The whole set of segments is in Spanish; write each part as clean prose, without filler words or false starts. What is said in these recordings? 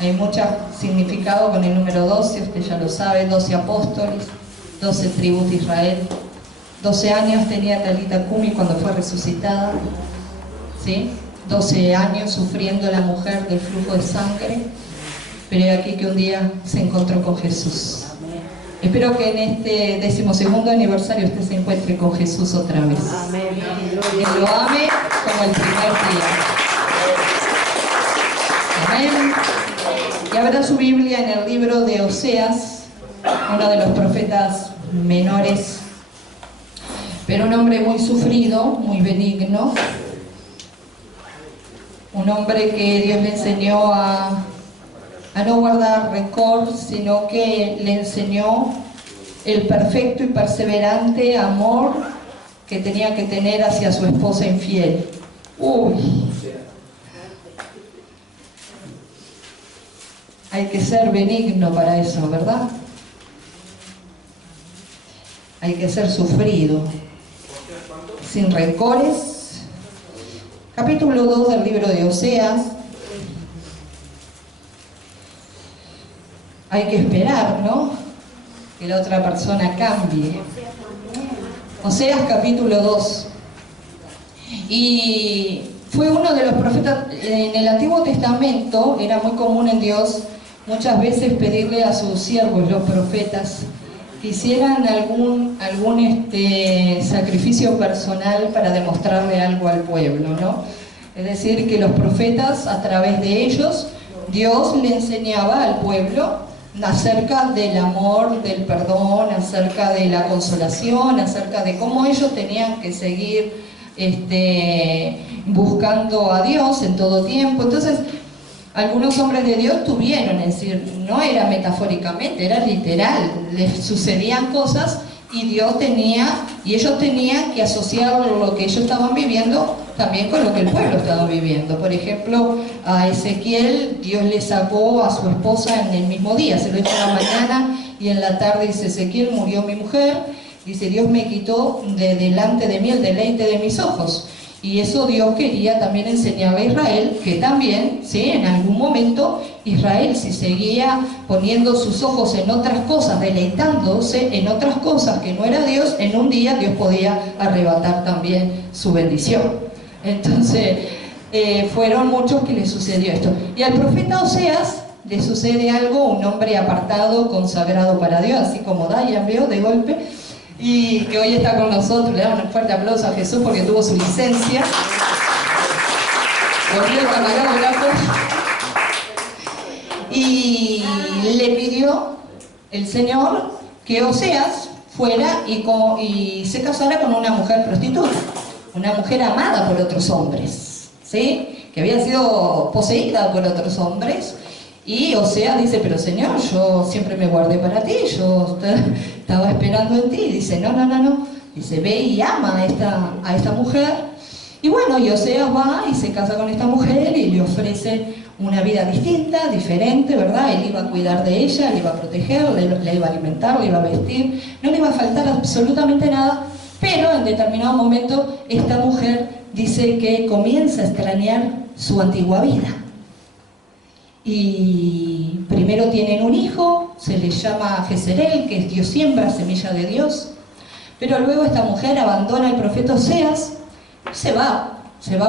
Hay mucho significado con el número 12, usted ya lo sabe, 12 apóstoles, 12 tribus de Israel. 12 años tenía Talita Kumi cuando fue resucitada, ¿sí? 12 años sufriendo la mujer del flujo de sangre, pero he aquí que un día se encontró con Jesús. Espero que en este 12º aniversario usted se encuentre con Jesús otra vez. Amén. Que lo ame como el primer día. Amén. Y abra su Biblia en el libro de Oseas, uno de los profetas menores, pero un hombre muy sufrido, muy benigno. Un hombre que Dios le enseñó a no guardar rencor, sino que le enseñó el perfecto y perseverante amor que tenía que tener hacia su esposa infiel. Hay que ser benigno para eso, ¿verdad? Hay que ser sufrido, sin rencores. Capítulo 2 del libro de Oseas. Hay que esperar, ¿no?, que la otra persona cambie. Oseas capítulo 2. Y fue uno de los profetas. En el Antiguo Testamento era muy común en Dios muchas veces pedirle a sus siervos, los profetas, que hicieran algún sacrificio personal para demostrarle algo al pueblo, ¿no? Es decir, que los profetas, a través de ellos, Dios le enseñaba al pueblo acerca del amor, del perdón, acerca de la consolación, acerca de cómo ellos tenían que seguir buscando a Dios en todo tiempo. Entonces, algunos hombres de Dios tuvieron, es decir, no era metafóricamente, era literal, les sucedían cosas y ellos tenían que asociar lo que ellos estaban viviendo también con lo que el pueblo estaba viviendo. Por ejemplo, a Ezequiel Dios le sacó a su esposa en el mismo día, se lo hizo en la mañana y en la tarde dice: Ezequiel, murió mi mujer, dice, Dios me quitó de delante de mí el deleite de mis ojos. Y eso Dios quería también enseñarle a Israel, que también, ¿sí?, en algún momento Israel, si seguía poniendo sus ojos en otras cosas, deleitándose en otras cosas que no era Dios, en un día Dios podía arrebatar también su bendición. Entonces, fueron muchos que les sucedió esto. Y al profeta Oseas le sucede algo, un hombre apartado, consagrado para Dios, así como Dayan, veo de golpe, y que hoy está con nosotros. Le damos un fuerte aplauso a Jesús porque tuvo su licencia. Volvió el camarada Gato. Y le pidió el Señor que Oseas fuera y se casara con una mujer prostituta, una mujer amada por otros hombres, ¿sí?, que había sido poseída por otros hombres. Y Oseas dice: pero Señor, yo siempre me guardé para ti, yo estaba esperando en ti. Y dice: no. Dice: ve y ama a esta mujer. Y bueno, y Oseas va y se casa con esta mujer y le ofrece una vida distinta, diferente, ¿verdad? Él iba a cuidar de ella, le iba a proteger, le iba a alimentar, le iba a vestir, no le iba a faltar absolutamente nada. Pero en determinado momento esta mujer dice que comienza a extrañar su antigua vida. Y primero tienen un hijo, se le llama Jezreel, que es Dios siembra, semilla de Dios. Pero luego esta mujer abandona al profeta Oseas y se va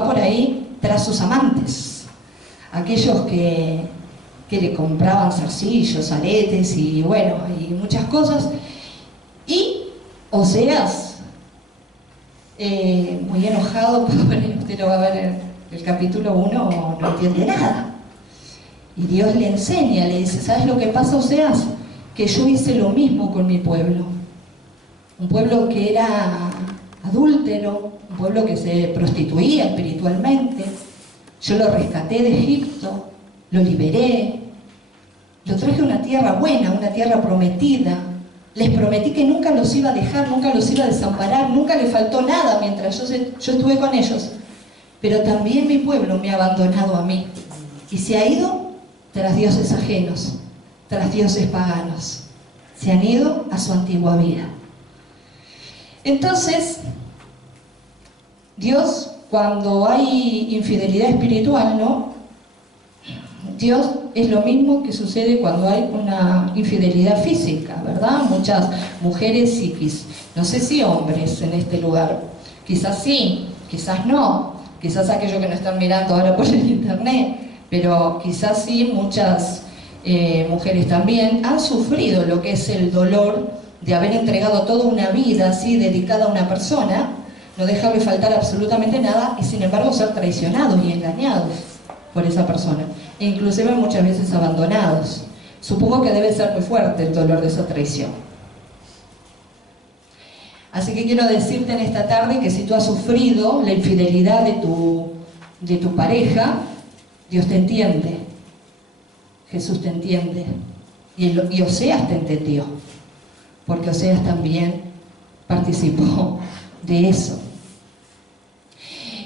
por ahí tras sus amantes, aquellos que le compraban zarcillos, aretes y bueno, y muchas cosas. Y Oseas, muy enojado, usted lo va a ver en el capítulo 1, no entiende nada. Y Dios le enseña, le dice: ¿sabes lo que pasa, Oseas? Que yo hice lo mismo con mi pueblo. Un pueblo que era adúltero, un pueblo que se prostituía espiritualmente. Yo lo rescaté de Egipto, lo liberé, lo traje a una tierra buena, una tierra prometida. Les prometí que nunca los iba a dejar, nunca los iba a desamparar, nunca les faltó nada mientras yo estuve con ellos. Pero también mi pueblo me ha abandonado a mí y se ha ido tras dioses ajenos, tras dioses paganos. Se han ido a su antigua vida. Entonces, Dios, cuando hay infidelidad espiritual, ¿no?, Dios es lo mismo que sucede cuando hay una infidelidad física, ¿verdad? Muchas mujeres y no sé si hombres en este lugar, quizás sí, quizás no, quizás aquellos que nos están mirando ahora por el internet, pero quizás sí, muchas mujeres también han sufrido lo que es el dolor de haber entregado toda una vida así dedicada a una persona, no dejarle faltar absolutamente nada y sin embargo ser traicionados y engañados por esa persona, e inclusive muchas veces abandonados. Supongo que debe ser muy fuerte el dolor de esa traición. Así que quiero decirte en esta tarde que si tú has sufrido la infidelidad de tu pareja, Dios te entiende, Jesús te entiende, y Oseas te entendió, porque Oseas también participó de eso.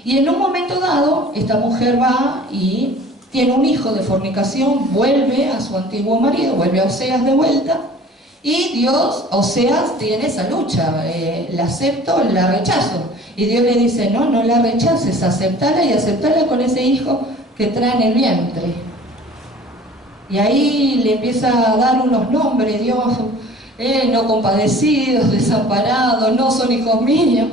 Y en un momento dado, esta mujer va y tiene un hijo de fornicación, vuelve a su antiguo marido, vuelve a Oseas de vuelta, y Dios, Oseas tiene esa lucha, la acepto, la rechazo. Y Dios le dice, no, no la rechaces, aceptala y aceptala con ese hijo que trae en el vientre. Y ahí le empieza a dar unos nombres, Dios, no compadecidos, desamparados, no son hijos míos.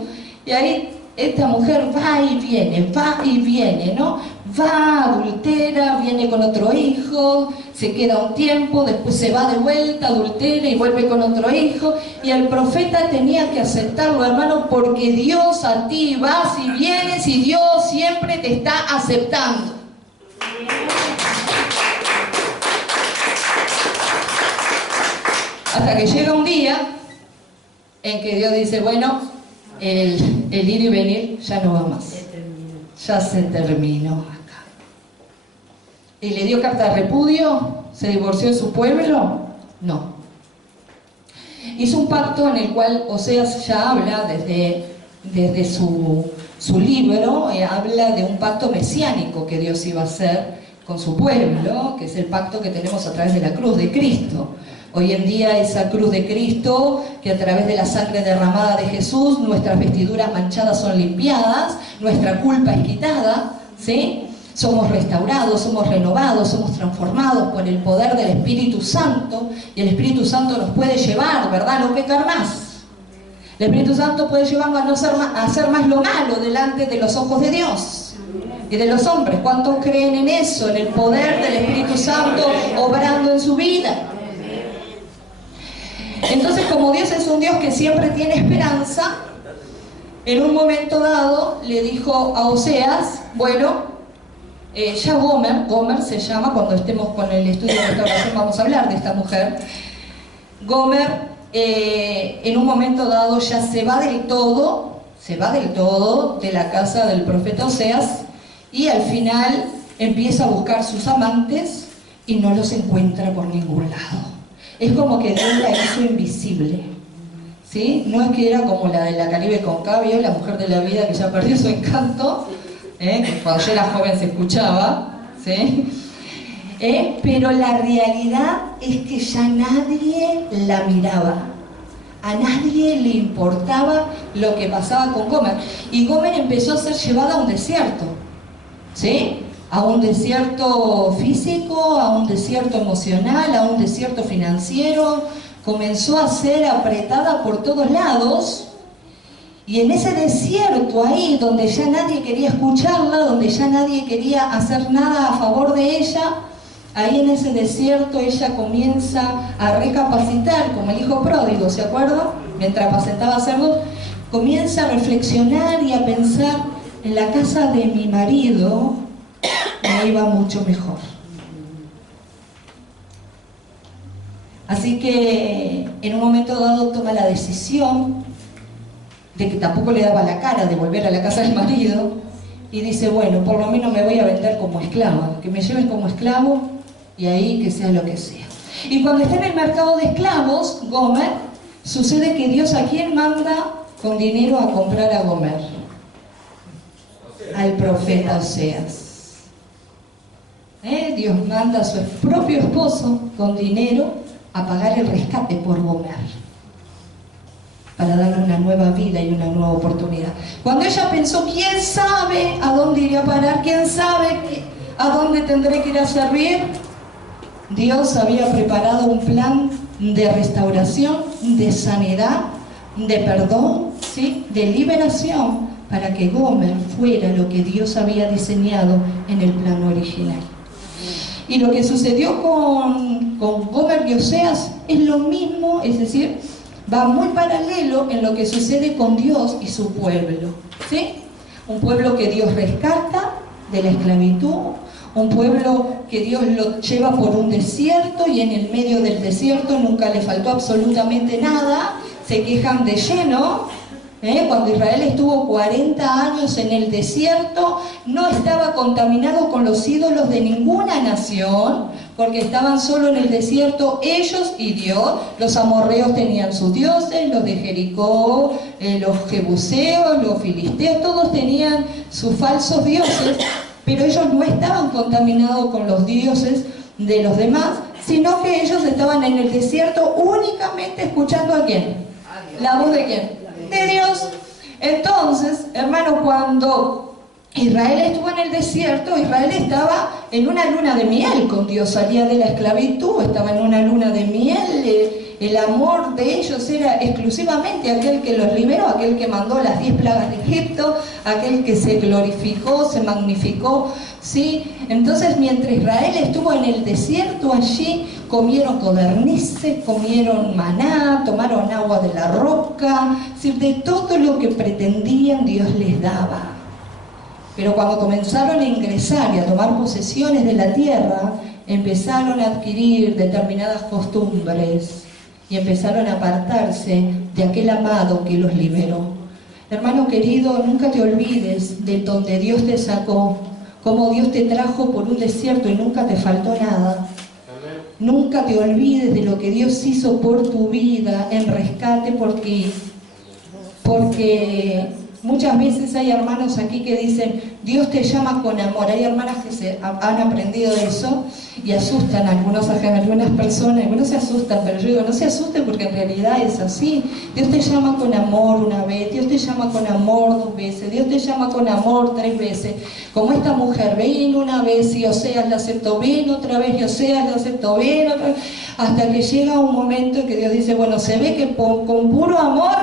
Y ahí esta mujer va y viene, ¿no? Va, adultera, viene con otro hijo, se queda un tiempo, después se va de vuelta, adultera y vuelve con otro hijo. Y el profeta tenía que aceptarlo, hermano, porque Dios a ti vas y vienes y Dios siempre te está aceptando. Hasta que llega un día en que Dios dice, bueno, el ir y venir ya no va más. Ya se terminó acá. ¿Y le dio carta de repudio? ¿Se divorció de su pueblo? No. Hizo un pacto en el cual Oseas ya habla desde su libro, habla de un pacto mesiánico que Dios iba a hacer con su pueblo, que es el pacto que tenemos a través de la cruz de Cristo. Hoy en día esa cruz de Cristo, que a través de la sangre derramada de Jesús, nuestras vestiduras manchadas son limpiadas, nuestra culpa es quitada, ¿sí? Somos restaurados, somos renovados, somos transformados por el poder del Espíritu Santo, y el Espíritu Santo nos puede llevar, ¿verdad?, a no pecar más. El Espíritu Santo puede llevarnos a hacer más lo malo delante de los ojos de Dios y de los hombres. ¿Cuántos creen en eso, en el poder del Espíritu Santo obrando en su vida? Entonces, como Dios es un Dios que siempre tiene esperanza, en un momento dado le dijo a Oseas, bueno, ya Gomer se llama, cuando estemos con el estudio de restauración vamos a hablar de esta mujer. Gomer, en un momento dado ya se va del todo de la casa del profeta Oseas, y al final empieza a buscar sus amantes y no los encuentra por ningún lado. Es como que Dios la hizo invisible, ¿sí? No es que era como la de la Caribe Concavio, la mujer de la vida que ya perdió su encanto, que cuando yo era joven se escuchaba, ¿sí? Pero la realidad es que ya nadie la miraba, a nadie le importaba lo que pasaba con Gomer. Y Gomer empezó a ser llevada a un desierto, ¿sí? A un desierto físico, a un desierto emocional, a un desierto financiero. Comenzó a ser apretada por todos lados, y en ese desierto ahí, donde ya nadie quería escucharla, donde ya nadie quería hacer nada a favor de ella, ahí en ese desierto ella comienza a recapacitar, como el hijo pródigo, ¿se acuerdan? Mientras apacentaba cerdos, comienza a reflexionar y a pensar, en la casa de mi marido me iba mucho mejor. Así que en un momento dado toma la decisión de que tampoco le daba la cara de volver a la casa del marido, y dice, bueno, por lo menos me voy a vender como esclava, que me lleven como esclavo y ahí que sea lo que sea. Y cuando está en el mercado de esclavos, Gomer, sucede que Dios a quién manda con dinero a comprar a Gomer, al profeta Oseas. Dios manda a su propio esposo con dinero a pagar el rescate por Gomer, para darle una nueva vida y una nueva oportunidad. Cuando ella pensó, ¿quién sabe a dónde iría a parar? ¿Quién sabe ¿A dónde tendré que ir a servir? Dios había preparado un plan de restauración, de sanidad, de perdón, ¿sí?, de liberación, para que Gomer fuera lo que Dios había diseñado en el plan original. Y lo que sucedió con Gomer y Oseas es lo mismo, es decir, va muy paralelo en lo que sucede con Dios y su pueblo, ¿sí? Un pueblo que Dios rescata de la esclavitud, un pueblo que Dios lo lleva por un desierto y en el medio del desierto nunca le faltó absolutamente nada, se quejan de lleno. Cuando Israel estuvo 40 años en el desierto, no estaba contaminado con los ídolos de ninguna nación, porque estaban solo en el desierto ellos y Dios. Los amorreos tenían sus dioses, los de Jericó, los jebuseos, los filisteos, todos tenían sus falsos dioses, pero ellos no estaban contaminados con los dioses de los demás, sino que ellos estaban en el desierto únicamente escuchando ¿a quién? ¿La voz de quién? De Dios. Entonces, hermano, cuando Israel estuvo en el desierto, Israel estaba en una luna de miel con Dios, salía de la esclavitud, estaba en una luna de miel, el amor de ellos era exclusivamente aquel que los liberó, aquel que mandó las 10 plagas de Egipto, aquel que se glorificó, se magnificó, ¿sí? Entonces, mientras Israel estuvo en el desierto allí, comieron codornices, comieron maná, tomaron agua de la roca, es decir, de todo lo que pretendían Dios les daba. Pero cuando comenzaron a ingresar y a tomar posesiones de la tierra, empezaron a adquirir determinadas costumbres y empezaron a apartarse de aquel amado que los liberó. Hermano querido, nunca te olvides de donde Dios te sacó, cómo Dios te trajo por un desierto y nunca te faltó nada. Nunca te olvides de lo que Dios hizo por tu vida en rescate, porque muchas veces hay hermanos aquí que dicen, Dios te llama con amor. Hay hermanas que han aprendido eso y asustan a algunas personas, algunos se asustan, pero yo digo, no se asusten porque en realidad es así. Dios te llama con amor una vez, Dios te llama con amor 2 veces, Dios te llama con amor 3 veces. Como esta mujer, ven una vez y Oseas la aceptó, ven otra vez y Oseas la aceptó, ven otra vez, hasta que llega un momento en que Dios dice, bueno, se ve que con puro amor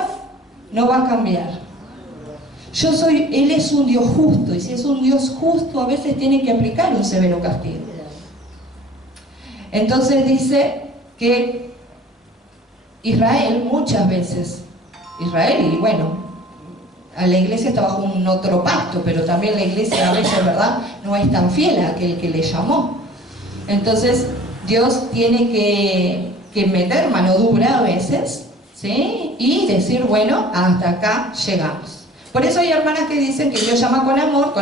no va a cambiar. Él es un Dios justo, y si es un Dios justo, a veces tiene que aplicar un severo castigo. Entonces dice que Israel muchas veces, y bueno, a la iglesia está bajo un otro pacto, pero también la iglesia a veces, ¿verdad?, no es tan fiel a aquel que le llamó. Entonces Dios tiene que meter mano dura a veces, ¿sí?, y decir, bueno, hasta acá llegamos. Por eso hay hermanas que dicen que Dios llama con amor,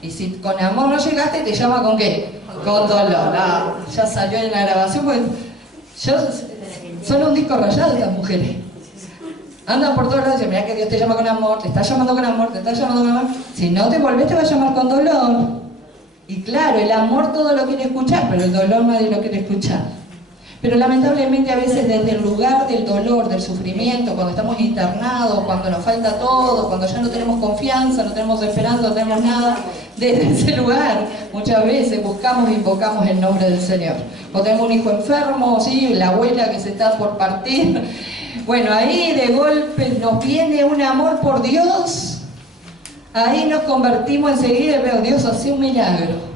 y si con amor no llegaste, te llama ¿con qué? Con dolor. Ya salió en la grabación, pues son un disco rayado las mujeres. Andan por todos lados y dicen, mira que Dios te llama con amor, te está llamando con amor, te está llamando con amor. Si no te volvés, te va a llamar con dolor. Y claro, el amor todo lo quiere escuchar, pero el dolor nadie lo quiere escuchar. Pero lamentablemente a veces desde el lugar del dolor, del sufrimiento, cuando estamos internados, cuando nos falta todo, cuando ya no tenemos confianza, no tenemos esperanza, no tenemos nada, desde ese lugar muchas veces buscamos e invocamos el nombre del Señor. O tenemos un hijo enfermo, ¿sí?, la abuela que se está por partir. Bueno, ahí de golpe nos viene un amor por Dios, ahí nos convertimos enseguida y veo, Dios hace un milagro.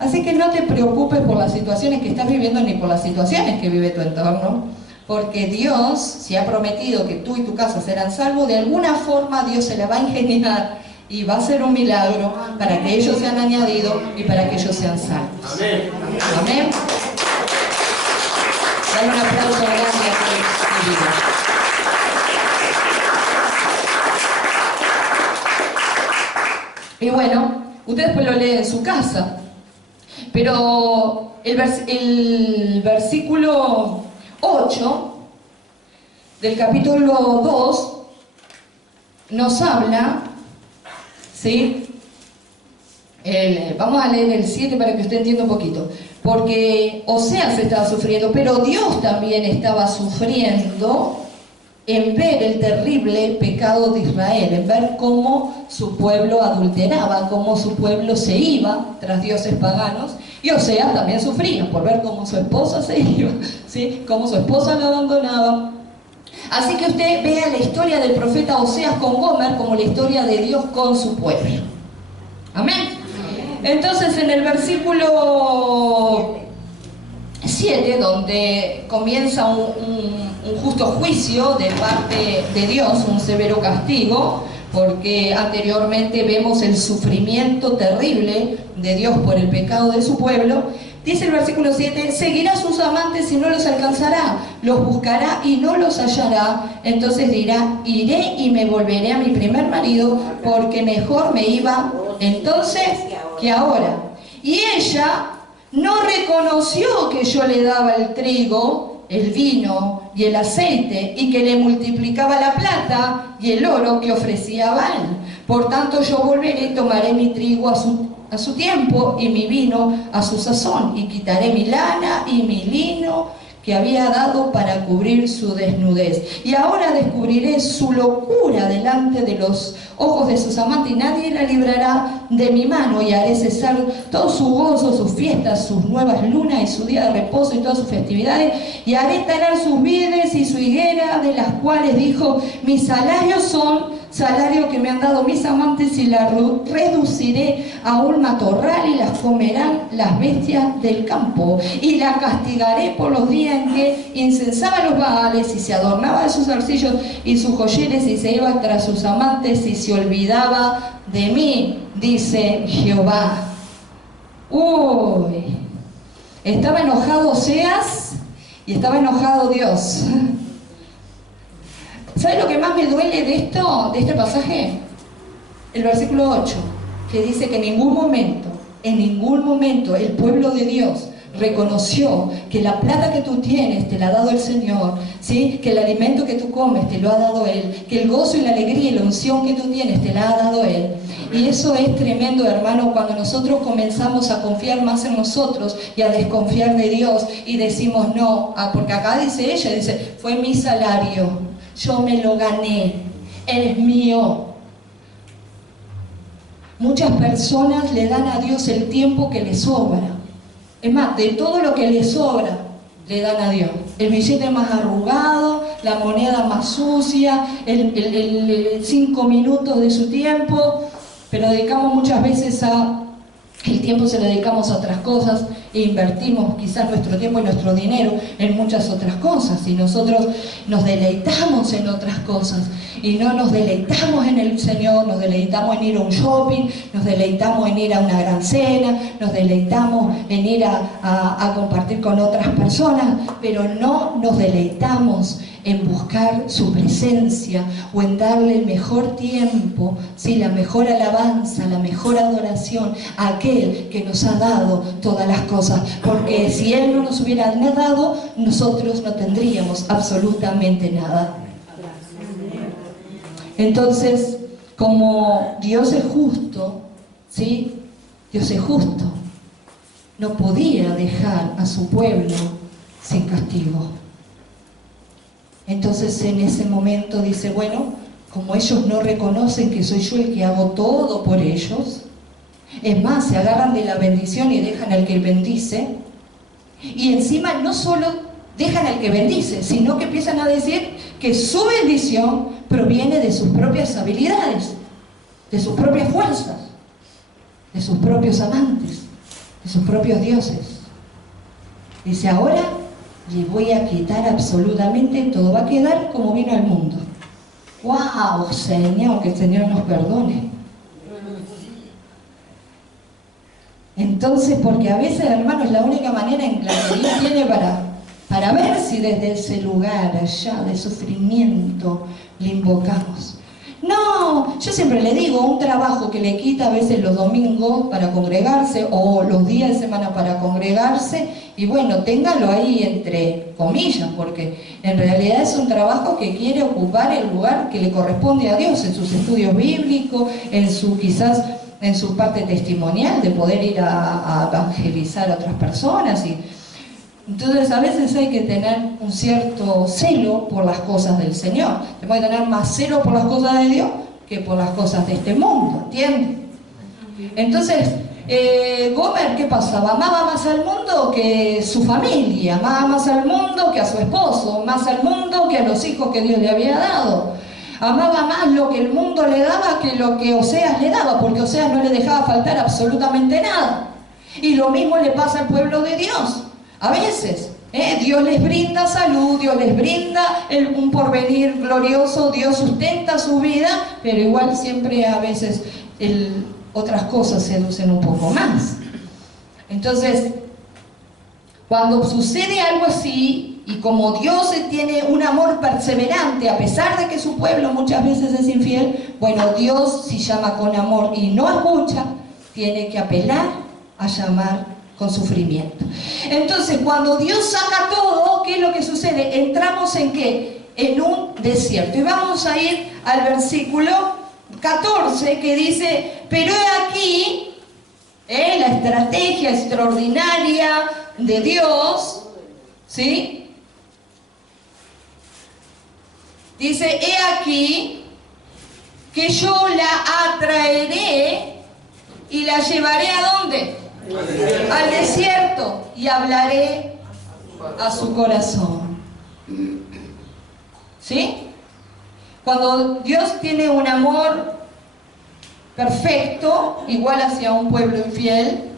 Así que no te preocupes por las situaciones que estás viviendo ni por las situaciones que vive tu entorno, porque Dios, si ha prometido que tú y tu casa serán salvos, de alguna forma Dios se la va a ingeniar y va a hacer un milagro para que ellos sean añadidos y para que ellos sean salvos. Amén. Amén. Dale un aplauso grande a tu vida. Y bueno, ustedes pues lo leen en su casa. Pero el versículo 8 del capítulo 2 nos habla, ¿sí? Vamos a leer el 7 para que usted entienda un poquito. Porque Oseas estaba sufriendo, pero Dios también estaba sufriendo en ver el terrible pecado de Israel, en ver cómo su pueblo adulteraba, cómo su pueblo se iba tras dioses paganos, y Oseas también sufría por ver cómo su esposa se iba, ¿sí? Cómo su esposa lo abandonaba. Así que usted vea la historia del profeta Oseas con Gomer como la historia de Dios con su pueblo. Amén. Entonces en el versículo 7, donde comienza un justo juicio de parte de Dios, un severo castigo, porque anteriormente vemos el sufrimiento terrible de Dios por el pecado de su pueblo. Dice el versículo 7, seguirá a sus amantes y no los alcanzará, los buscará y no los hallará, entonces dirá, iré y me volveré a mi primer marido, porque mejor me iba entonces que ahora. Y ella no reconoció que yo le daba el trigo, el vino y el aceite, y que le multiplicaba la plata y el oro que ofrecía a Baal. Por tanto yo volveré y tomaré mi trigo a su tiempo y mi vino a su sazón, y quitaré mi lana y mi lino que había dado para cubrir su desnudez. Y ahora descubriré su locura delante de los ojos de sus amantes, y nadie la librará de mi mano, y haré cesar todo su gozo, sus fiestas, sus nuevas lunas y su día de reposo y todas sus festividades, y haré talar sus vides y su higuera, de las cuales dijo, mis salarios son salario que me han dado mis amantes, y la reduciré a un matorral, y las comerán las bestias del campo, y la castigaré por los días en que incensaba los Baales y se adornaba de sus arcillos y sus joyeles, y se iba tras sus amantes y se olvidaba de mí, dice Jehová. Uy, estaba enojado Oseas y estaba enojado Dios. ¿Sabe lo que más me duele de esto, de este pasaje? El versículo 8, que dice que en ningún momento el pueblo de Dios reconoció que la plata que tú tienes te la ha dado el Señor, ¿sí? Que el alimento que tú comes te lo ha dado Él, que el gozo y la alegría y la unción que tú tienes te la ha dado Él. Y eso es tremendo, hermano, cuando nosotros comenzamos a confiar más en nosotros y a desconfiar de Dios y decimos no, porque acá dice ella, dice, fue mi salario, yo me lo gané, Él es mío. Muchas personas le dan a Dios el tiempo que les sobra. Es más, de todo lo que les sobra, le dan a Dios. El billete más arrugado, la moneda más sucia, 5 minutos de su tiempo, pero dedicamos muchas veces el tiempo se lo dedicamos a otras cosas e invertimos quizás nuestro tiempo y nuestro dinero en muchas otras cosas, y nosotros nos deleitamos en otras cosas y no nos deleitamos en el Señor, nos deleitamos en ir a un shopping, nos deleitamos en ir a una gran cena, nos deleitamos en ir a compartir con otras personas, pero no nos deleitamos en buscar su presencia o en darle el mejor tiempo, ¿sí? La mejor alabanza, la mejor adoración a aquel que nos ha dado todas las cosas, porque si Él no nos hubiera dado, nosotros no tendríamos absolutamente nada. Entonces, como Dios es justo, ¿sí? Dios es justo, no podía dejar a su pueblo sin castigo. Entonces en ese momento dice, bueno, como ellos no reconocen que soy yo el que hago todo por ellos, es más, se agarran de la bendición y dejan al que bendice, y encima no solo dejan al que bendice, sino que empiezan a decir que su bendición proviene de sus propias habilidades, de sus propias fuerzas, de sus propios amantes, de sus propios dioses. Dice, ahora le voy a quitar absolutamente todo, va a quedar como vino al mundo. ¡Wow, Señor! Que el Señor nos perdone. Entonces, porque a veces, hermanos, la única manera en que la Dios tiene para ver si desde ese lugar allá de sufrimiento le invocamos. No, yo siempre le digo, un trabajo que le quita a veces los domingos para congregarse o los días de semana para congregarse, y bueno, téngalo ahí entre comillas, porque en realidad es un trabajo que quiere ocupar el lugar que le corresponde a Dios en sus estudios bíblicos, quizás en su parte testimonial de poder ir a evangelizar a otras personas. Entonces a veces hay que tener un cierto celo por las cosas del Señor. Tenemos que tener más celo por las cosas de Dios que por las cosas de este mundo, ¿entiendes? Entonces, Gomer, ¿qué pasaba? Amaba más al mundo que su familia, amaba más al mundo que a su esposo, más al mundo que a los hijos que Dios le había dado. Amaba más lo que el mundo le daba que lo que Oseas le daba, porque Oseas no le dejaba faltar absolutamente nada. Y lo mismo le pasa al pueblo de Dios. A veces, Dios les brinda salud, Dios les brinda un porvenir glorioso, Dios sustenta su vida, pero igual siempre a veces otras cosas seducen un poco más. Entonces, cuando sucede algo así, y como Dios tiene un amor perseverante, a pesar de que su pueblo muchas veces es infiel, bueno, Dios si llama con amor y no escucha, tiene que apelar a llamar con sufrimiento. Entonces, cuando Dios saca todo, ¿qué es lo que sucede? Entramos ¿en qué? En un desierto. Y vamos a ir al versículo 14, que dice, pero he aquí, la estrategia extraordinaria de Dios, ¿sí? Dice, he aquí, que yo la atraeré y la llevaré ¿a dónde? Al desierto, y hablaré a su corazón. ¿Sí? Cuando Dios tiene un amor perfecto, igual hacia un pueblo infiel,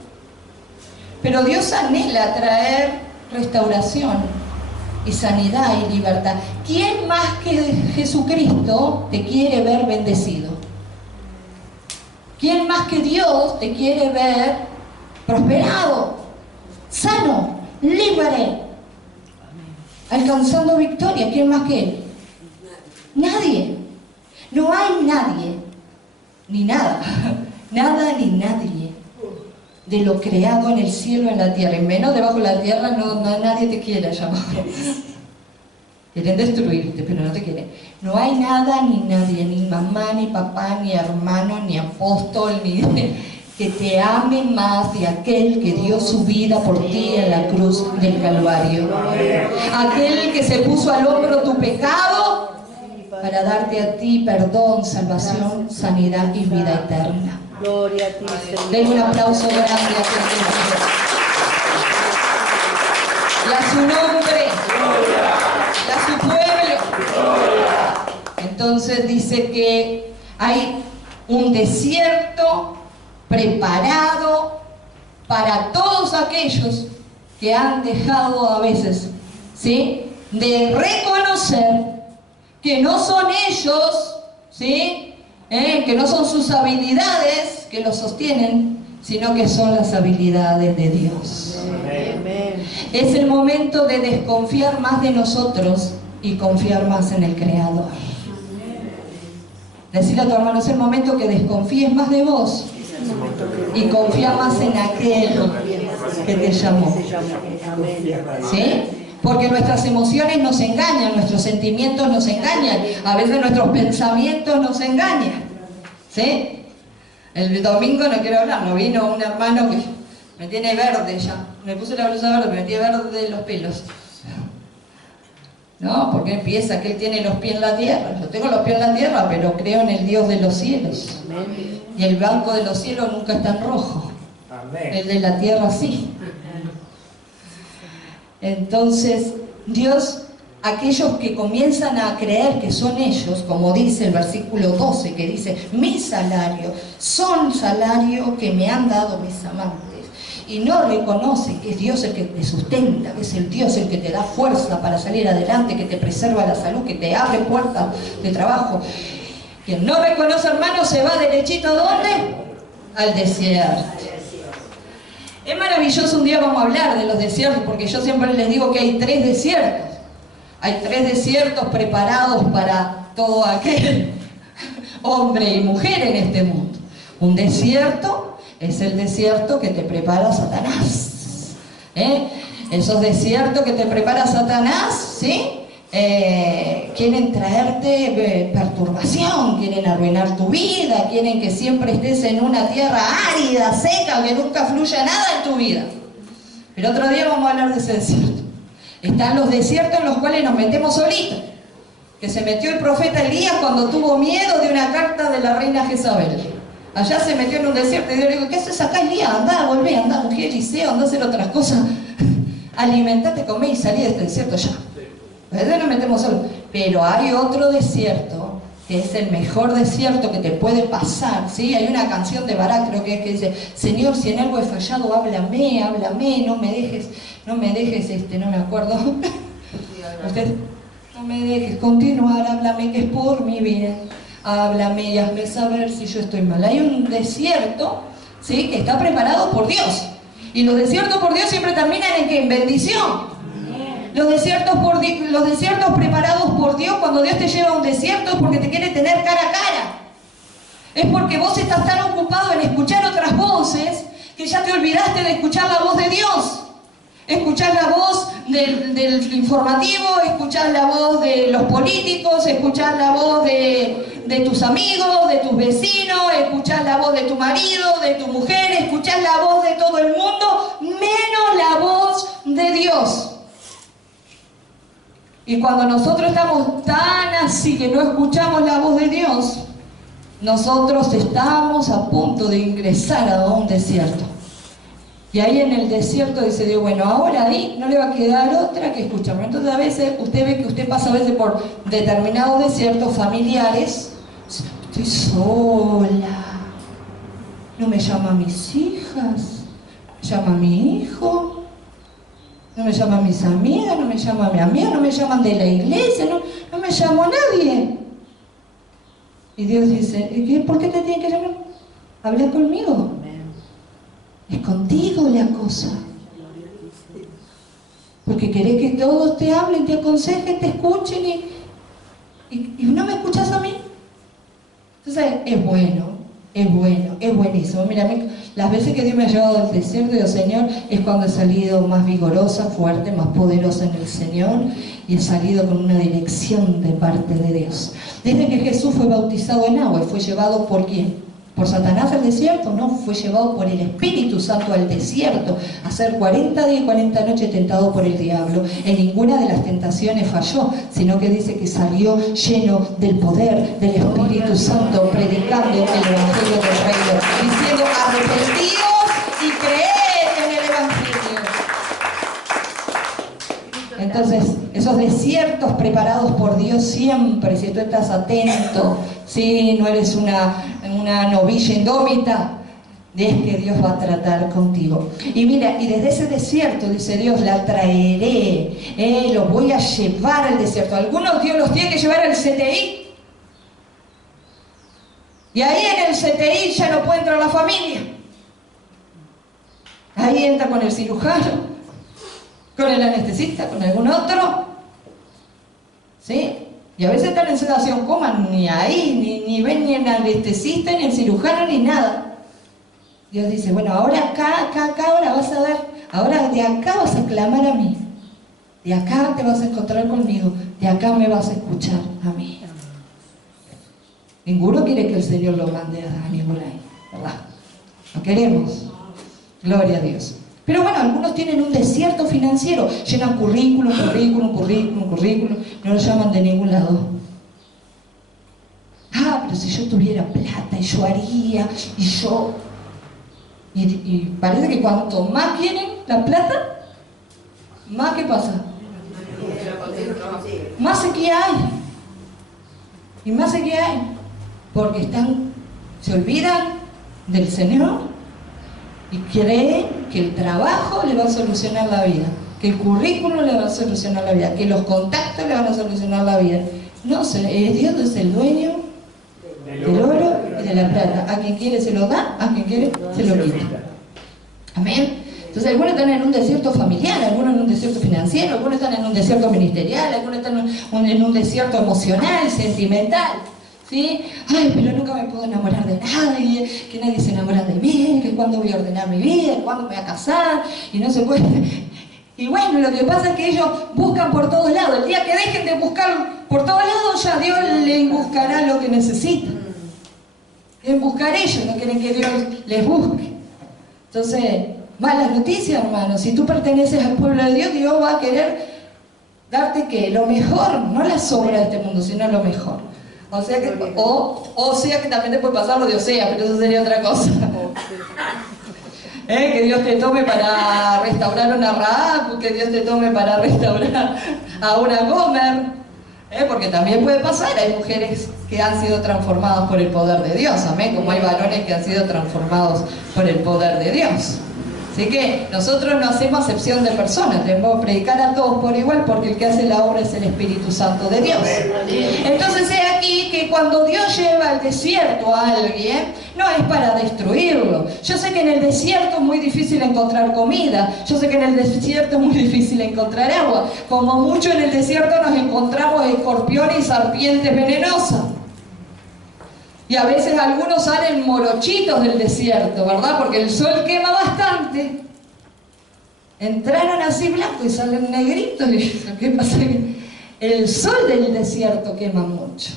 pero Dios anhela traer restauración y sanidad y libertad. ¿Quién más que Jesucristo te quiere ver bendecido? ¿Quién más que Dios te quiere ver prosperado, sano, libre, alcanzando victoria? ¿Quién más que Él? Nadie. No hay nadie, ni nada, nada ni nadie de lo creado en el cielo, en la tierra, y menos debajo de la tierra. Nadie te quiere llamar. Quieren destruirte, pero no te quieren. No hay nada ni nadie, ni mamá, ni papá, ni hermano, ni apóstol, ni que te ame más de aquel que dio su vida por ti en la cruz del Calvario. Aquel que se puso al hombro tu pecado para darte a ti perdón, salvación, sanidad y vida eterna. Gloria a ti, Señor. Den un aplauso grande a aquel Señor. Y a su nombre, y a su pueblo. Entonces dice que hay un desierto preparado para todos aquellos que han dejado a veces, ¿sí?, de reconocer que no son ellos, ¿sí?, que no son sus habilidades que los sostienen, sino que son las habilidades de Dios. Amén. Es el momento de desconfiar más de nosotros y confiar más en el Creador. Decirle a tu hermano, es el momento que desconfíes más de vos y confía más en aquel que te llamó. ¿Sí? Porque nuestras emociones nos engañan, nuestros sentimientos nos engañan, a veces nuestros pensamientos nos engañan. ¿Sí? El domingo, no quiero hablar, no vino un hermano que me tiene verde ya. Me puse la blusa verde, me tiene verde los pelos. No, porque él piensa que él tiene los pies en la tierra. Yo tengo los pies en la tierra, pero creo en el Dios de los cielos. Y el banco de los cielos nunca está en rojo. El de la tierra sí. Entonces, Dios, aquellos que comienzan a creer que son ellos, como dice el versículo 12, que dice, mi salario, son salario que me han dado mis amantes. Y no reconocen que es Dios el que te sustenta, que es el Dios el que te da fuerza para salir adelante, que te preserva la salud, que te abre puertas de trabajo. Quien no reconoce, hermano, se va derechito ¿a dónde? Al desierto. Es maravilloso, un día vamos a hablar de los desiertos, porque yo siempre les digo que hay 3 desiertos. Hay 3 desiertos preparados para todo aquel hombre y mujer en este mundo. Un desierto es el desierto que te prepara Satanás. Esos desiertos que te prepara Satanás, ¿sí? Quieren traerte perturbación, quieren arruinar tu vida, quieren que siempre estés en una tierra árida, seca, que nunca fluya nada en tu vida. El otro día vamos a hablar de ese desierto. Están los desiertos en los cuales nos metemos solitos. Que se metió el profeta Elías cuando tuvo miedo de una carta de la reina Jezabel. Allá se metió en un desierto y Dios le dijo, ¿qué haces acá, Elías? Andá, volvé, andá, mujer Eliseo, andá a hacer otras cosas. Alimentate, comé y salí de este desierto ya. ¿Verdad? Nos metemos solos. Pero hay otro desierto, que es el mejor desierto que te puede pasar, ¿sí? Hay una canción de Barak, creo que es, que dice, Señor, si en algo he fallado, háblame, háblame, no me dejes, no me acuerdo. Usted, no me dejes continuar, háblame, que es por mi bien. Háblame y hazme saber si yo estoy mal. Hay un desierto, ¿sí?, que está preparado por Dios. Y los desiertos por Dios siempre terminan en ¿qué? En bendición. Los desiertos preparados por Dios, cuando Dios te lleva a un desierto, es porque te quiere tener cara a cara. Es porque vos estás tan ocupado en escuchar otras voces que ya te olvidaste de escuchar la voz de Dios. Escuchar la voz del informativo, escuchar la voz de los políticos, escuchar la voz de tus amigos, de tus vecinos, escuchar la voz de tu marido, de tu mujer, escuchar la voz de todo el mundo, menos la voz de Dios. Y cuando nosotros estamos tan así que no escuchamos la voz de Dios, nosotros estamos a punto de ingresar a un desierto. Y ahí en el desierto dice Dios, bueno, ahora ahí no le va a quedar otra que escucharme. Entonces a veces usted ve que usted pasa a veces por determinados desiertos familiares. Estoy sola. No me llama a mis hijas. No me llama a mi hijo. No me llama a mis amigas. No me llama a mi amiga. No me llaman de la iglesia. No me llamó a nadie. Y Dios dice, ¿por qué te tiene que llamar? Habla conmigo. Es contigo la cosa. Porque querés que todos te hablen, te aconsejen, te escuchen y no me escuchas a mí. Entonces es bueno, es buenísimo. Mira, las veces que Dios me ha llevado al desierto, digo, Señor, es cuando he salido más vigorosa, fuerte, más poderosa en el Señor y he salido con una dirección de parte de Dios. Desde que Jesús fue bautizado en agua, ¿fue llevado por quién? ¿Por Satanás al desierto? No, fue llevado por el Espíritu Santo al desierto a ser 40 días y 40 noches tentado por el diablo. En ninguna de las tentaciones falló, sino que dice que salió lleno del poder del Espíritu Santo, predicando el Evangelio del Reino, diciendo, arrepentíos y creed en el Evangelio. Entonces, esos desiertos preparados por Dios siempre, si tú estás atento, si no eres una novilla indómita, es que Dios va a tratar contigo. Y mira, y desde ese desierto, dice Dios, la traeré, los voy a llevar al desierto. Algunos Dios los tiene que llevar al CTI. Y ahí en el CTI ya no puede entrar la familia. Ahí entra con el cirujano, con el anestesista, con algún otro. ¿Sí? Y a veces están en sedación coma, ni ahí, ni ven ni el anestesista, ni el cirujano, ni nada. Dios dice, bueno, ahora acá, ahora vas a ver, ahora de acá vas a clamar a mí. De acá te vas a encontrar conmigo, de acá me vas a escuchar a mí. Ninguno quiere que el Señor lo mande a ningún ahí, ¿verdad? No queremos. Gloria a Dios. Pero bueno, algunos tienen un desierto financiero, llenan currículum, no lo llaman de ningún lado. Ah, pero si yo tuviera plata y yo haría, y yo... Y parece que cuanto más quieren la plata, más ¿qué pasa? Más sequía hay. Y más sequía hay. Porque se olvidan del Señor y creen que el trabajo le va a solucionar la vida, que el currículum le va a solucionar la vida, que los contactos le van a solucionar la vida. No, Dios es el dueño del oro y de la plata. A quien quiere se lo da, a quien quiere se lo quita. Amén. Entonces algunos están en un desierto familiar, algunos en un desierto financiero, algunos están en un desierto ministerial, algunos están en un desierto emocional, sentimental. ¿Sí? Ay, pero nunca me puedo enamorar de nadie, que nadie se enamora de mí, que cuándo voy a ordenar mi vida, cuándo me voy a casar, y no se puede. Y bueno, lo que pasa es que ellos buscan por todos lados. El día que dejen de buscar por todos lados, ya Dios les buscará lo que necesitan. Quieren buscar ellos, no quieren que Dios les busque. Entonces, Malas noticias, hermanos. Si tú perteneces al pueblo de Dios, Dios va a querer darte ¿qué? Lo mejor, no la sobra de este mundo, sino lo mejor. O sea que también te puede pasar lo de Osea, pero eso sería otra cosa. Que Dios te tome para restaurar una Rahab, que Dios te tome para restaurar a una Gomer, porque también puede pasar, hay mujeres que han sido transformadas por el poder de Dios, amén, como hay varones que han sido transformados por el poder de Dios. Así que nosotros no hacemos acepción de personas, debemos predicar a todos por igual, porque el que hace la obra es el Espíritu Santo de Dios. Entonces es aquí que cuando Dios lleva al desierto a alguien, no es para destruirlo. Yo sé que en el desierto es muy difícil encontrar comida, yo sé que en el desierto es muy difícil encontrar agua, como mucho en el desierto nos encontramos escorpiones y serpientes venenosas. Y a veces algunos salen morochitos del desierto, ¿verdad? Porque el sol quema bastante. Entraron así blancos y salen negritos. ¿Qué pasa? El sol del desierto quema mucho.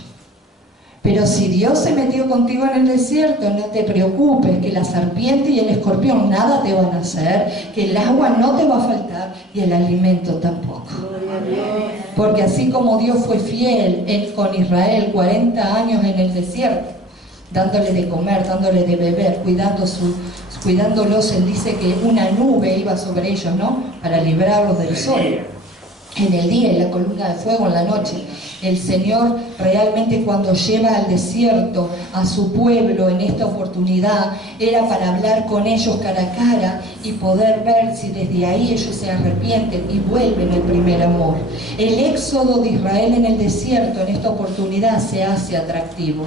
Pero si Dios se metió contigo en el desierto, no te preocupes, que la serpiente y el escorpión nada te van a hacer, que el agua no te va a faltar y el alimento tampoco. Porque así como Dios fue fiel con Israel 40 años en el desierto, dándole de comer, dándole de beber, cuidándolos, Él dice que una nube iba sobre ellos, ¿no? Para librarlos del sol. En el día y la columna de fuego en la noche. El Señor realmente cuando lleva al desierto a su pueblo en esta oportunidad, era para hablar con ellos cara a cara y poder ver si desde ahí ellos se arrepienten y vuelven al primer amor. El éxodo de Israel en el desierto en esta oportunidad se hace atractivo.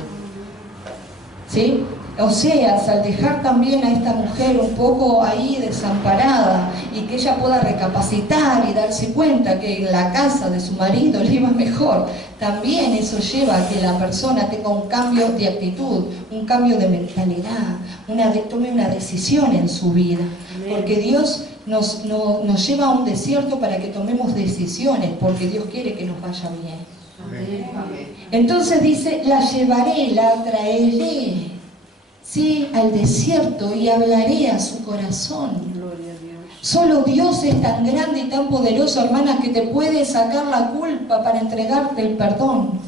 ¿Sí? Oseas, al dejar también a esta mujer un poco ahí desamparada y que ella pueda recapacitar y darse cuenta que en la casa de su marido le iba mejor, también eso lleva a que la persona tenga un cambio de actitud, un cambio de mentalidad, tome una decisión en su vida. Porque Dios nos lleva a un desierto para que tomemos decisiones, porque Dios quiere que nos vaya bien. Entonces dice, la llevaré, la traeré, ¿sí?, al desierto y hablaré a su corazón. Solo Dios es tan grande y tan poderoso, hermanas, que te puede sacar la culpa para entregarte el perdón.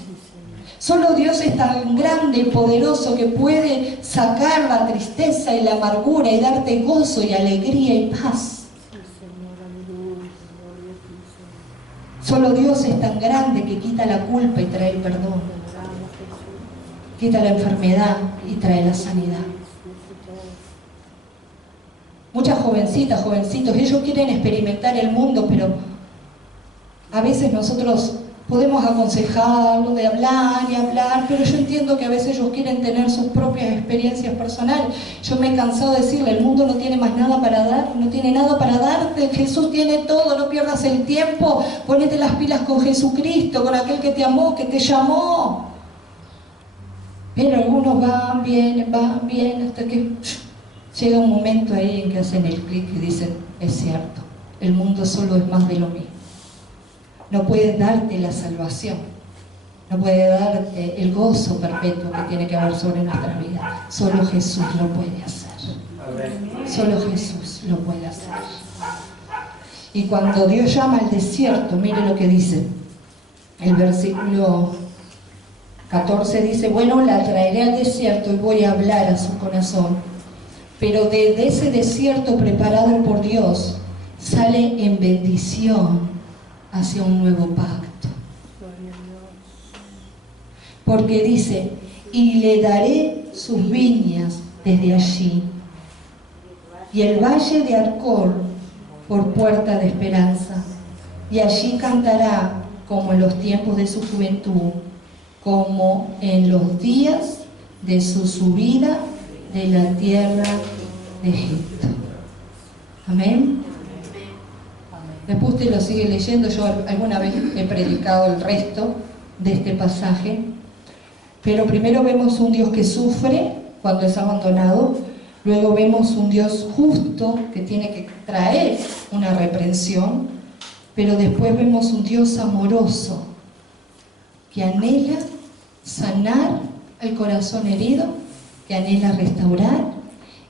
Solo Dios es tan grande y poderoso que puede sacar la tristeza y la amargura y darte gozo y alegría y paz. Solo Dios es tan grande que quita la culpa y trae el perdón. Quita la enfermedad y trae la sanidad. Muchas jovencitas, jovencitos, ellos quieren experimentar el mundo, pero a veces nosotros podemos aconsejarlo, de hablar y hablar, pero yo entiendo que a veces ellos quieren tener sus propias experiencias personales. Yo me he cansado de decirle, el mundo no tiene más nada para dar, no tiene nada para darte, Jesús tiene todo, no pierdas el tiempo, ponete las pilas con Jesucristo, con aquel que te amó, que te llamó. Pero algunos van bien, hasta que llega un momento ahí en que hacen el clic y dicen, es cierto, el mundo solo es más de lo mismo. No puede darte la salvación, no puede darte el gozo perpetuo que tiene que haber sobre nuestra vida. Solo Jesús lo puede hacer. Solo Jesús lo puede hacer. Y cuando Dios llama al desierto, mire lo que dice. El versículo 14 dice, bueno, la traeré al desierto y voy a hablar a su corazón. Pero de ese desierto preparado por Dios sale en bendición hacia un nuevo pacto. Porque dice, y le daré sus viñas desde allí, y el valle de Arcor por puerta de esperanza, y allí cantará como en los tiempos de su juventud, como en los días de su subida de la tierra de Egipto. Amén. Después usted lo sigue leyendo, yo alguna vez he predicado el resto de este pasaje, pero primero vemos un Dios que sufre cuando es abandonado, luego vemos un Dios justo que tiene que traer una reprensión, pero después vemos un Dios amoroso que anhela sanar el corazón herido, que anhela restaurar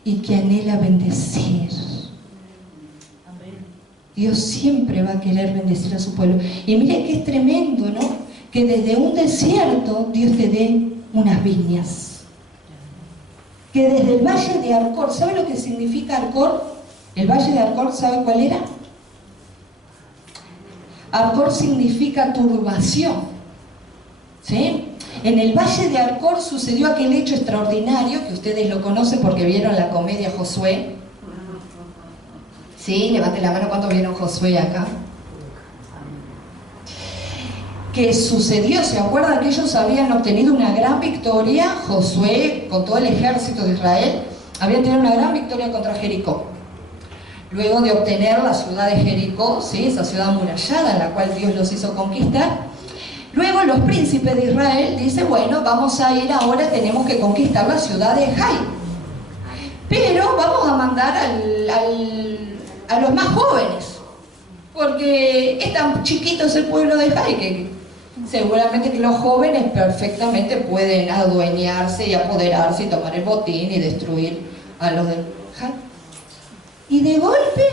y que anhela bendecir. Dios siempre va a querer bendecir a su pueblo. Y mire que es tremendo, ¿no? Que desde un desierto Dios te dé unas viñas. Que desde el valle de Arcor, ¿sabe lo que significa Arcor? El valle de Arcor, ¿sabe cuál era? Arcor significa turbación. ¿Sí? En el valle de Arcor sucedió aquel hecho extraordinario, que ustedes lo conocen porque vieron la comedia Josué. ¿Sí? Levante la mano, ¿cuántos vieron Josué acá? Que sucedió, ¿se acuerdan que ellos habían obtenido una gran victoria? Josué, con todo el ejército de Israel, habían tenido una gran victoria contra Jericó. Luego de obtener la ciudad de Jericó, ¿sí? Esa ciudad amurallada en la cual Dios los hizo conquistar, luego los príncipes de Israel dicen, bueno, vamos a ir ahora, tenemos que conquistar la ciudad de Jai. Pero vamos a mandar a los más jóvenes, porque es tan chiquito ese pueblo de Jai que seguramente que los jóvenes perfectamente pueden adueñarse y apoderarse y tomar el botín y destruir a los de Jai. Y de golpe,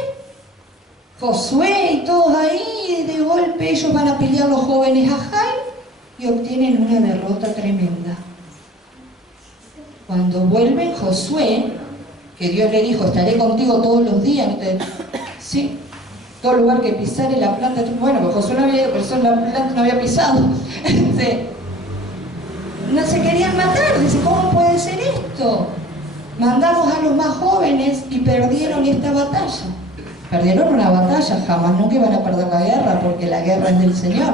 Josué y todos ahí, de golpe ellos van a pelear los jóvenes a Jai y obtienen una derrota tremenda. Cuando vuelven Josué, que Dios le dijo, estaré contigo todos los días, ¿sí? Todo lugar que pisare la planta, bueno, pues Josué no había ido, por eso la planta no había pisado. No se querían matar, dice, ¿cómo puede ser esto? Mandamos a los más jóvenes y perdieron esta batalla. Perdieron una batalla, jamás nunca iban a perder la guerra, porque la guerra es del Señor.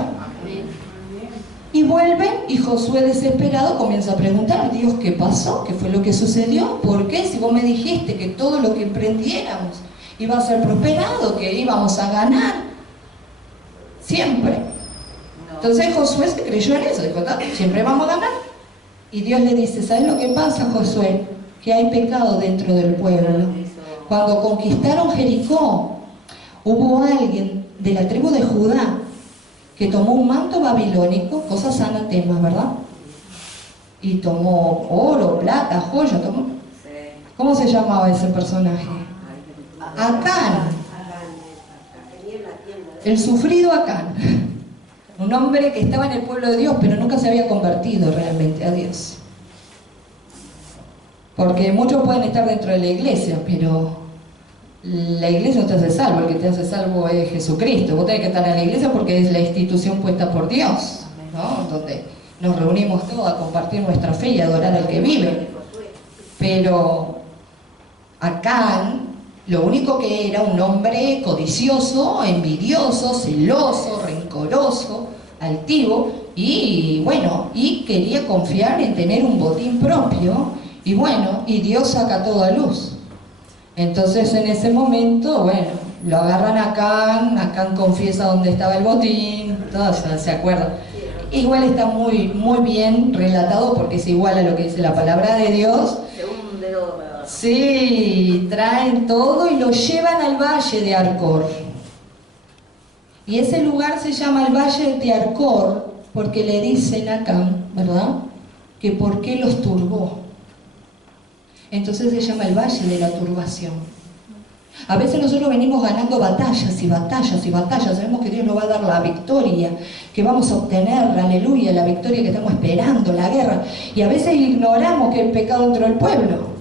Y vuelven, y Josué desesperado comienza a preguntar, Dios, ¿qué pasó? ¿Qué fue lo que sucedió? ¿Por qué? Si vos me dijiste que todo lo que emprendiéramos iba a ser prosperado, que íbamos a ganar. Siempre. Entonces Josué se creyó en eso, dijo, siempre vamos a ganar. Y Dios le dice, ¿sabes lo que pasa, Josué? Que hay pecado dentro del pueblo. Cuando conquistaron Jericó, hubo alguien de la tribu de Judá que tomó un manto babilónico, cosas anatemas, ¿verdad? Y tomó oro, plata, joya, tomó... ¿Cómo se llamaba ese personaje? Acán. El sufrido Acán. Un hombre que estaba en el pueblo de Dios, pero nunca se había convertido realmente a Dios. Porque muchos pueden estar dentro de la iglesia, pero la iglesia no te hace salvo, el que te hace salvo es Jesucristo. Vos tenés que estar en la iglesia porque es la institución puesta por Dios, ¿no? Donde nos reunimos todos a compartir nuestra fe y adorar al que vive. Pero Acán, lo único que era un hombre codicioso, envidioso, celoso, rencoroso, altivo, y bueno, y quería confiar en tener un botín propio, y bueno, y Dios saca todo a luz. Entonces en ese momento, bueno, lo agarran a Acán confiesa dónde estaba el botín, todos se acuerdan. Igual está muy bien relatado porque es igual a lo que dice la palabra de Dios. Sí, traen todo y lo llevan al valle de Arcor. Y ese lugar se llama el valle de Arcor porque le dicen a Acán, ¿verdad?, que por qué los turbó. Entonces se llama el valle de la turbación. A veces nosotros venimos ganando batallas y batallas y batallas, sabemos que Dios nos va a dar la victoria, que vamos a obtener, aleluya, la victoria que estamos esperando, la guerra. Y a veces ignoramos que hay pecado dentro del pueblo.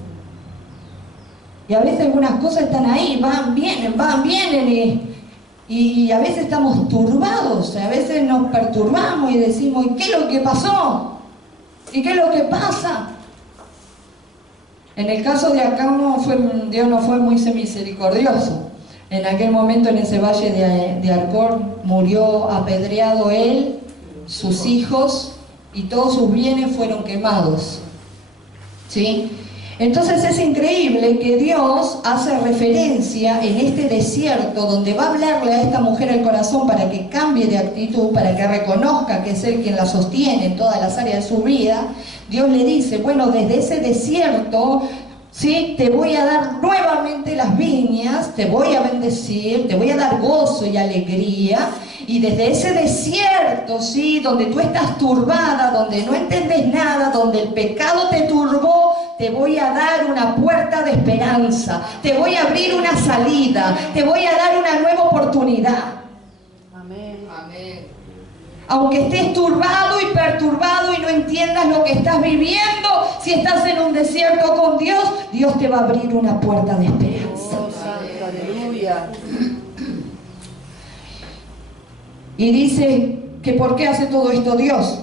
Y a veces algunas cosas están ahí, van, vienen y a veces estamos turbados, a veces nos perturbamos y decimos, ¿y qué es lo que pasó? ¿Y qué es lo que pasa? En el caso de acá Dios no fue muy misericordioso. En aquel momento en ese valle de Arcor murió apedreado él, sus hijos y todos sus bienes fueron quemados. ¿Sí? Entonces es increíble que Dios hace referencia en este desierto donde va a hablarle a esta mujer al corazón para que cambie de actitud, para que reconozca que es Él quien la sostiene en todas las áreas de su vida. Dios le dice, bueno, desde ese desierto, ¿sí?, te voy a dar nuevamente las viñas, te voy a bendecir, te voy a dar gozo y alegría. Y desde ese desierto, ¿sí?, donde tú estás turbada, donde no entiendes nada, donde el pecado te turbó, te voy a dar una puerta de esperanza, te voy a abrir una salida, te voy a dar una nueva oportunidad. Amén. Amén. Aunque estés turbado y perturbado y no entiendas lo que estás viviendo, si estás en un desierto con Dios, Dios te va a abrir una puerta de esperanza. Oh, santo, aleluya. Y dice que ¿por qué hace todo esto Dios?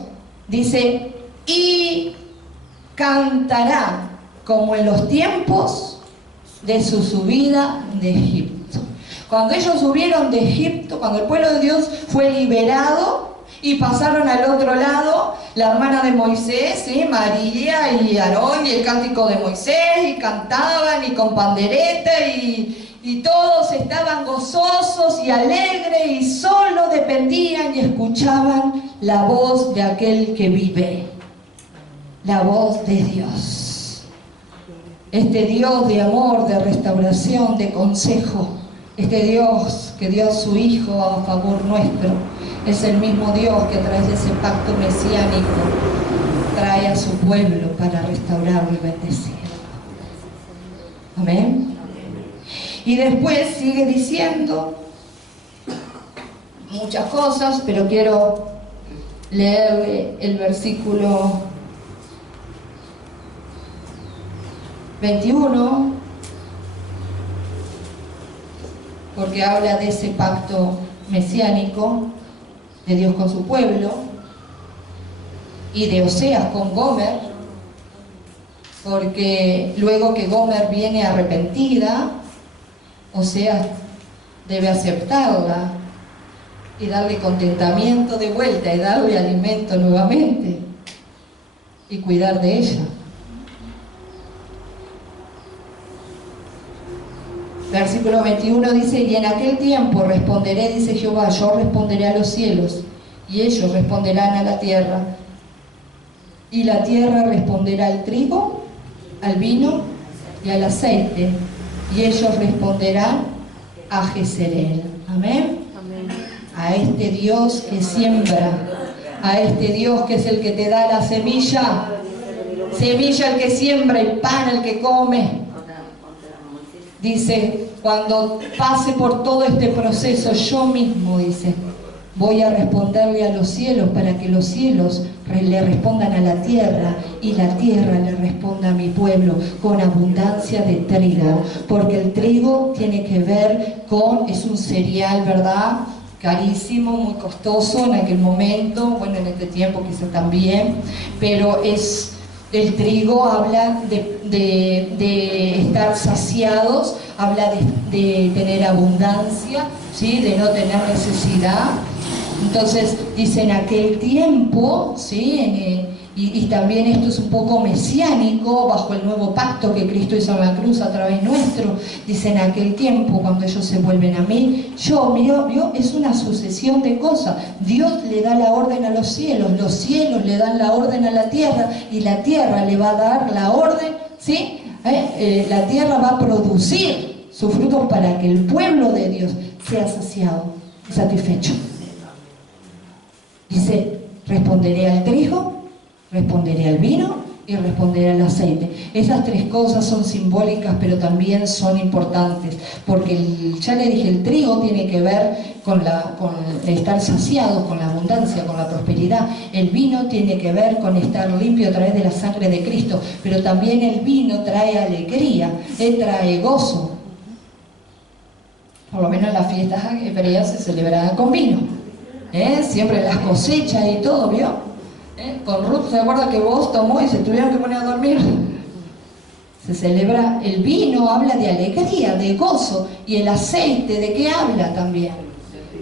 Dice, y cantará como en los tiempos de su subida de Egipto. Cuando ellos subieron de Egipto, cuando el pueblo de Dios fue liberado y pasaron al otro lado, la hermana de Moisés, ¿sí? María y Aarón, y el cántico de Moisés, y cantaban y con pandereta y todos estaban gozosos y alegres y solo dependían y escuchaban la voz de aquel que vive, la voz de Dios. Este Dios de amor, de restauración, de consejo, este Dios que dio a su Hijo a favor nuestro, es el mismo Dios que a través de ese pacto mesiánico trae a su pueblo para restaurarlo y bendecirlo. Amén. Y después sigue diciendo muchas cosas, pero quiero leer el versículo 21, porque habla de ese pacto mesiánico de Dios con su pueblo, y de Oseas con Gomer, porque luego que Gomer viene arrepentida, Oseas debe aceptarla y darle contentamiento de vuelta y darle alimento nuevamente y cuidar de ella. Versículo 21 dice, y en aquel tiempo responderé, dice Jehová, yo responderé a los cielos, y ellos responderán a la tierra, y la tierra responderá al trigo, al vino y al aceite, y ellos responderán a Jezreel. Amén. Amén. A este Dios que siembra, a este Dios que es el que te da la semilla, semilla el que siembra y pan el que come. Dice, cuando pase por todo este proceso, yo mismo, dice, voy a responderle a los cielos para que los cielos le respondan a la tierra y la tierra le responda a mi pueblo con abundancia de trigo, porque el trigo tiene que ver con, es un cereal, ¿verdad? Carísimo, muy costoso en aquel momento, bueno, en este tiempo quizá también, pero es... El trigo habla de estar saciados, habla de tener abundancia, ¿sí? De no tener necesidad. Entonces dice en aquel tiempo, ¿sí? Y también esto es un poco mesiánico, bajo el nuevo pacto que Cristo hizo en la cruz a través nuestro. Dice en aquel tiempo, cuando ellos se vuelven a mí, es una sucesión de cosas. Dios le da la orden a los cielos le dan la orden a la tierra, y la tierra le va a dar la orden, ¿sí? La tierra va a producir sus frutos para que el pueblo de Dios sea saciado y satisfecho. Dice, responderé al trigo, responderé al vino y responderé al aceite. Esas tres cosas son simbólicas, pero también son importantes, porque ya le dije, el trigo tiene que ver con estar saciado, con la abundancia, con la prosperidad. El vino tiene que ver con estar limpio a través de la sangre de Cristo, pero también el vino trae alegría, trae gozo. Por lo menos en las fiestas hebreas se celebraban con vino, siempre las cosechas y todo, ¿vio? Con Ruth, ¿se acuerda que vos tomó y se tuvieron que poner a dormir? Se celebra el vino, habla de alegría, de gozo, y el aceite, ¿de qué habla también?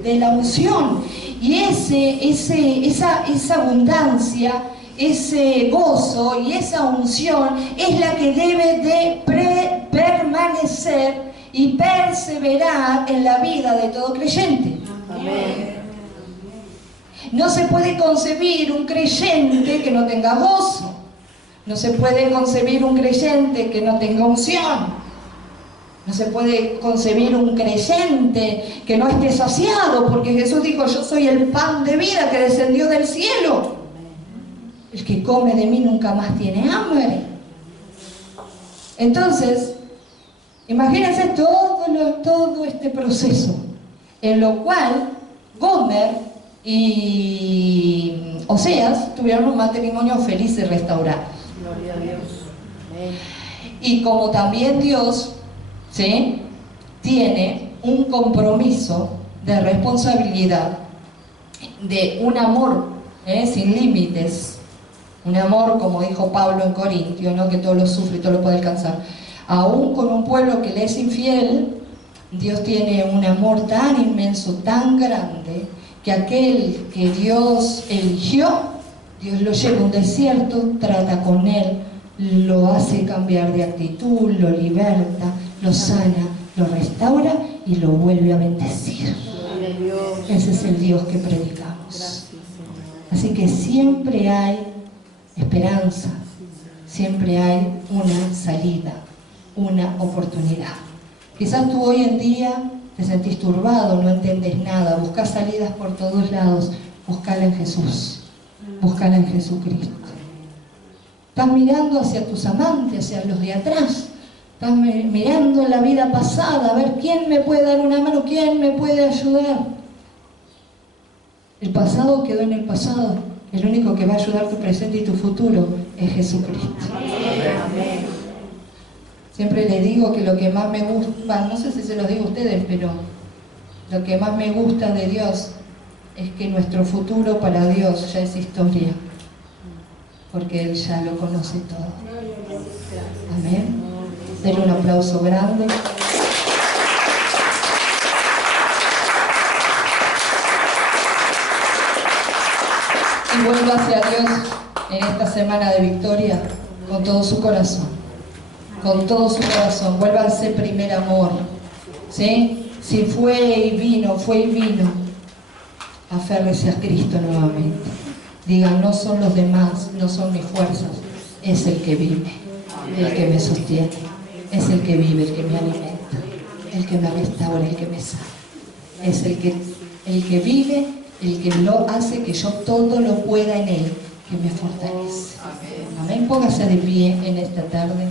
De la unción. Y esa abundancia, ese gozo y esa unción es la que debe de permanecer y perseverar en la vida de todo creyente. Amén. No se puede concebir un creyente que no tenga gozo. No se puede concebir un creyente que no tenga unción. No se puede concebir un creyente que no esté saciado, porque Jesús dijo, yo soy el pan de vida que descendió del cielo. El que come de mí nunca más tiene hambre. Entonces, imagínense todo este proceso, en lo cual Gomer y Oseas tuvieron un matrimonio feliz y restaurado. Gloria a Dios. Amén. Y como también Dios, ¿sí?, tiene un compromiso de responsabilidad, de un amor sin límites, un amor, como dijo Pablo en Corintios, ¿no?, que todo lo sufre y todo lo puede alcanzar. Aún con un pueblo que le es infiel, Dios tiene un amor tan inmenso, tan grande, que aquel que Dios eligió, Dios lo lleva a un desierto, trata con él, lo hace cambiar de actitud, lo liberta, lo sana, lo restaura y lo vuelve a bendecir. Gloria a Dios. Ese es el Dios que predicamos. Gracias, Señor. Así que siempre hay esperanza, siempre hay una salida, una oportunidad. Quizás tú hoy en día te sentís turbado, no entendés nada, buscas salidas por todos lados, búscala en Jesús, búscala en Jesucristo. Estás mirando hacia tus amantes, hacia los de atrás, estás mirando la vida pasada, a ver quién me puede dar una mano, quién me puede ayudar. El pasado quedó en el pasado, el único que va a ayudar tu presente y tu futuro es Jesucristo. Amén. Siempre les digo que lo que más me gusta, no sé si se los digo a ustedes, pero lo que más me gusta de Dios es que nuestro futuro para Dios ya es historia, porque Él ya lo conoce todo. Amén. Denle un aplauso grande. Y vuelva hacia Dios en esta semana de victoria con todo su corazón. Con todo su corazón. Vuelva a ese primer amor. ¿Sí? Si fue y vino, aférrese a Cristo nuevamente. Digan, no son los demás, no son mis fuerzas. Es el que vive, el que me sostiene. Es el que vive, el que me alimenta, el que me restaura, el que me sana. Es el que vive, el que lo hace que yo todo lo pueda en Él, que me fortalece. Amén. Póngase de pie en esta tarde.